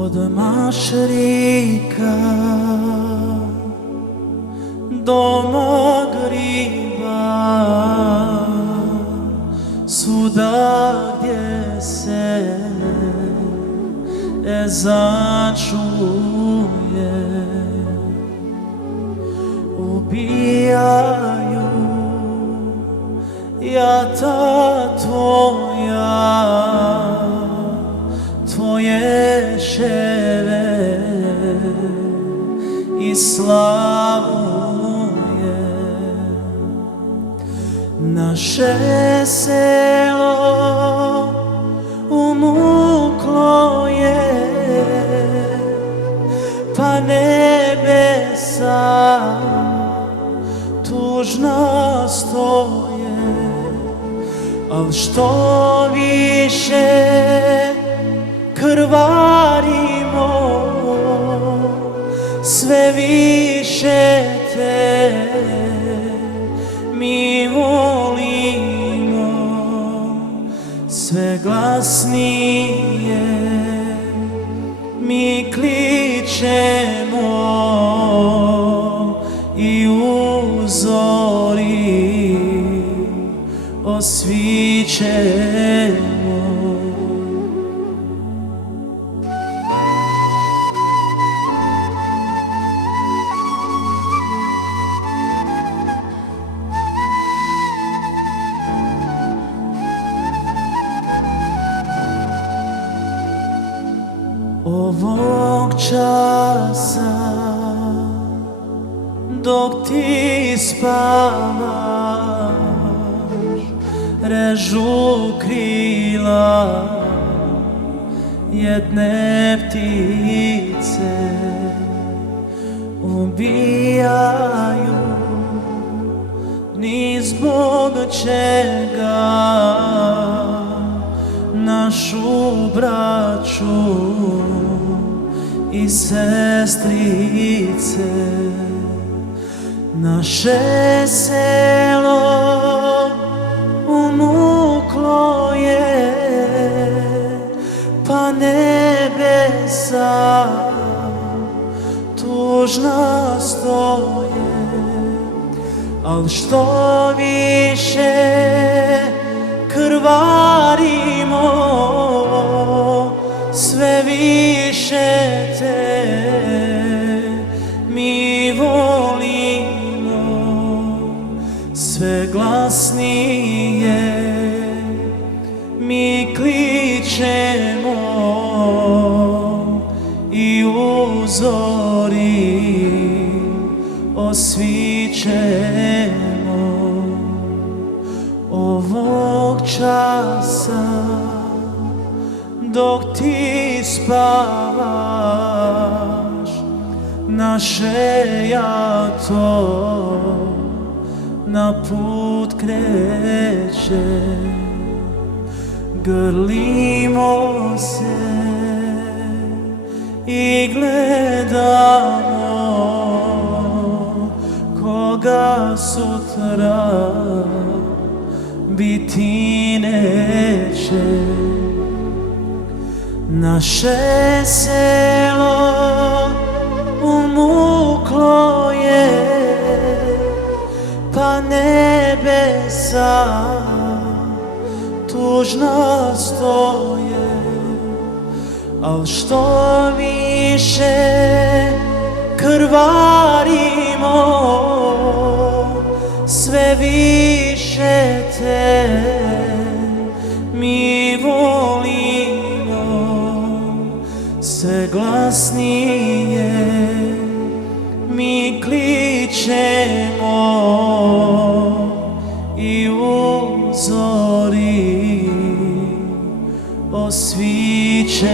Od Mašrika do Magriba, svuda gdje se ezan čuje, ubijaju jata tvoja, tvoje ševe i slavuje. Naše selo umuklo je, pa nebesa tužna stoje, al što više krvarimo, sve više te mi volimo, sve glasnije mi kličemo i u zori osvićemo. Ovog časa dok ti spavaš, režu krila jedne ptice, ubijaju ni zbog čega našu braću i sestrice. Naše selo umuklo je, pa nebesa tužna stoje, al što više krvarimo, sve više te mi volimo, sve glasnije mi kličemo i u zori osvićemo. Ovog časa dok ti spavaš, naše jato na put kreće, grlimo se i gledamo koga sutra biti neće. Naše selo umuklo je, pa nebesa tužna stoje, al što više krvarimo, sve više te mi volimo, sve glasnije mi kličemo i u zori osvićemo.